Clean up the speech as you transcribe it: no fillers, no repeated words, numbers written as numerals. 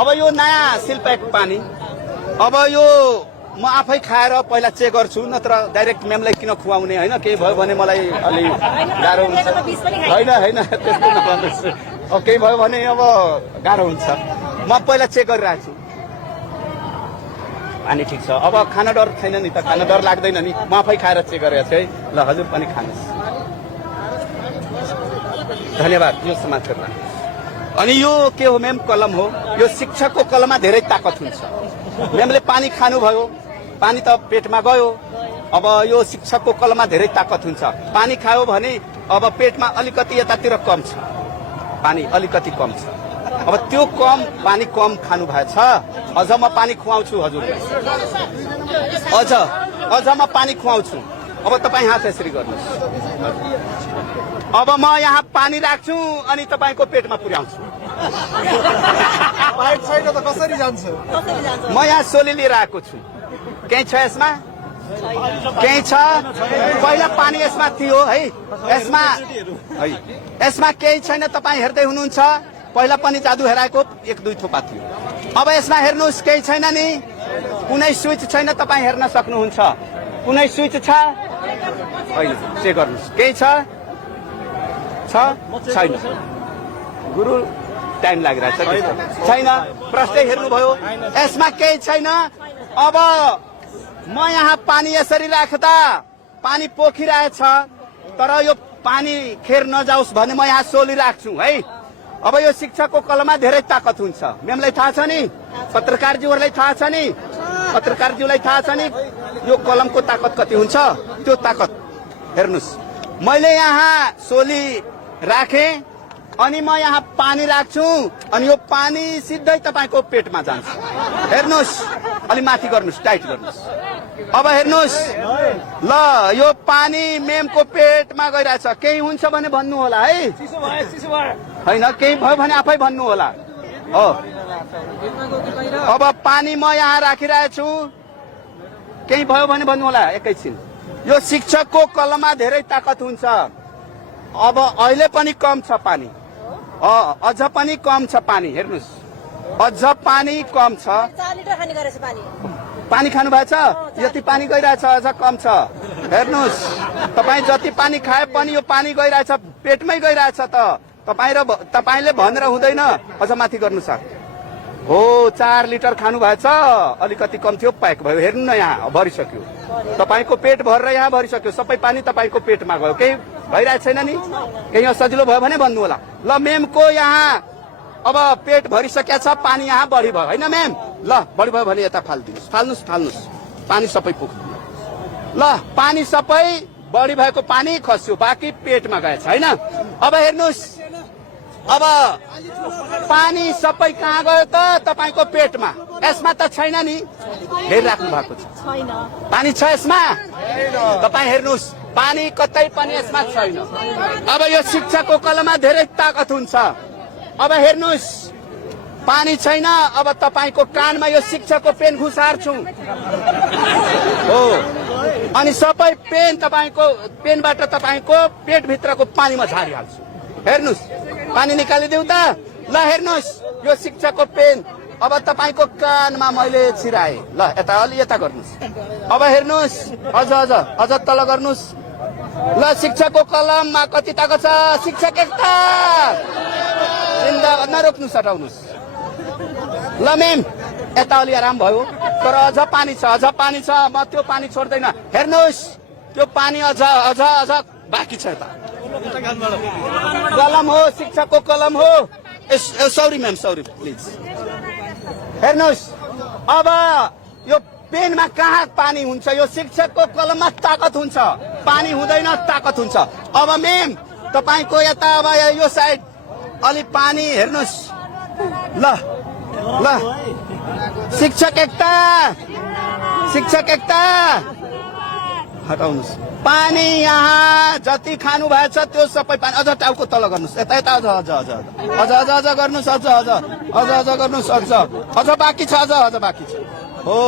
अब यो नयाँ सिलप्याक पानी अब यो म आफै खाएर पहिला चेक गर्छु नत्र डाइरेक्ट म्यामलाई किन खुवाउने हैन केही भयो भने मलाई अलि गाह्रो हुन्छ हैन हैन त्यस्तो नभन्नुहोस् अब केही भयो भने अब गाह्रो हुन्छ म पहिला चेक गरिरहेको छु पानी ठिक छ अब खाना डर छैन नि त खाना डर लाग्दैन नि म आफै खाएर चेक गरेको छु है ल हजुर पनि खानुहोस् धन्यवाद यो समाचारमा अनि यो के हो म्याम कलम हो यो शिक्षकको कलममा धेरै ताकत हुन्छ म्यामले पानी खानुभयो पानी त पेटमा गयो अब यो शिक्षकको कलममा धेरै ताकत हुन्छ पानी खायो भने अब पेटमा अलिकति यतातिर कम छ पानी अलिकति कम छ अब त्यो कम पानी कम खानु भएछ अझ म पानी खुवाउँछु हजुरलाई अझ म पानी खुवाउँछु अब तपाईँ हात यसरी गर्नुहोस् अब म यहाँ पानी राख्छु अनि तपाईँको पेटमा पुर्याउँछु कसरी जान्छ म यहाँ सोली लिएर आएको छु केही छ यसमा केही छ पहिला पानी यसमा थियो है यसमा केही छैन तपाईँ हेर्दै हुनुहुन्छ पहिला पनि जादु हेराएको 1-2 थोपा थियो अब यसमा हेर्नुहोस् केही छैन नि कुनै स्विच छैन तपाईँ हेर्न सक्नुहुन्छ कुनै स्विच छ होइन चेक गर्नुहोस् केही छ छैन गुरु टाइम लागिरहेछ छैन प्रश्न हेर्नुभयो यसमा केही छैन अब म यहाँ पानी यसरी राख्दा पानी पोखिरहेछ तर यो पानी खेर नजाओस् भने म यहाँ सोली राख्छु है अब यो शिक्षकको कलममा धेरै ताकत हुन्छ म्यामलाई थाहा छ नि पत्रकारज्यूहरूलाई थाहा छ नि पत्रकारज्यूलाई थाहा छ नि यो कलमको ताकत कति हुन्छ त्यो ताकत हेर्नुहोस् मैले यहाँ सोली राखे अनि म यहाँ पानी राख्छु अनि यो पानी सिधै तपाईको पेटमा जान्छ हेर्नुहोस् अलि माथि गर्नुहोस् टाइट गर्नुहोस् अब हेर्नुहोस् ल यो पानी मेमको पेटमा गइरहेछ केही हुन्छ भने भन्नु होला है हैन केही भयो भने आफै भन्नु होला हो अब पानी म यहाँ राखिरहेछु केही भयो भने भन्नु होला एकैछिन यो शिक्षकको कलममा धेरै ताकत हुन्छ अब अहिले पनि कम छ पानी अझ पनि कम छ पानी हेर्नुहोस् अझ पानी कम छ 4 लिटर खाने गरेछ पानी खानु भएछ यति पानी गइरहेछ अझ कम छ हेर्नुहोस् तपाईँ जति पानी खाए पनि यो पानी गइरहेछ पेटमै गइरहेछ त तपाईले भनेर हुँदैन अझ माथि गर्नुस् हो 4 लिटर खानु भएछ अलिकति कम थियो प्याक भयो हेर्नु न यहाँ भरिसक्यो तपाईको पेट भरेर यहाँ भरिसक्यो सबै पानी तपाईको पेटमा गयो केही भइरहेको छैन नि केही सजिलो भयो भने भन्नु होला ल मेमको यहाँ अब पेट भरिसकेको छ पानी यहाँ बढी भयो हैन मेम ल बढी भयो भने यता फाल्नुस् पानी सबै पुग्यो ल पानी सबै बढी भएको पानी खस्यो बाँकी पेटमा गएछ हैन अब हेर्नुस् अब पानी सबै कहाँ गयो त तपाईको पेटमा यसमा त छैन नि हेरिराख्नु भएको छ पानी छ यसमा तपाईँ हेर्नुस् पानी कतै पनि यसमा छैन अब यो शिक्षकको कलममा धेरै ताकत हुन्छ अब हेर्नुहोस् पानी छैन अब तपाईको कानमा यो शिक्षकको पेन घुसार्छु हो अनि सबै पेन तपाईको पेनबाट तपाईको पेटभित्रको पानीमा झारिहाल्छु हेर्नुहोस् पानी निकालिदेऊ त ल हेर्नुहोस् यो शिक्षकको पेन अब तपाईको कानमा मैले छिराए ल यता अलि यता गर्नुहोस् अब हेर्नुहोस् अझ तल गर्नुहोस् ल शिक्षकको कलममा कति ताकत छ शिक्षक एकता जिन्दा नरोक्नु सटाउनुहोस् ल मेम यता अलि आराम भयो तर अझ पानी छ म त्यो पानी छोड्दैन हेर्नुहोस् त्यो पानी अझ बाँकी छ यता कलम हो शिक्षकको कलम हो सौरी म्याम सौरी प्लिज हेर्नुहोस् अब यो पेनमा कहाँ पानी हुन्छ यो शिक्षकको कलममा ताकत हुन्छ पानी हुँदैन ताकत हुन्छ अब मेम तपाईको यता अब यो साइड अलि पानी हेर्नुहोस् ल शिक्षक एकता हटाउनुहोस् पानी यहाँ जति खानु भएछ त्यो सबै पानी अझ टाउको तल गर्नुहोस् यता अझ गर्नुहोस् अझ गर्नुहोस् अझ बाँकी छ हो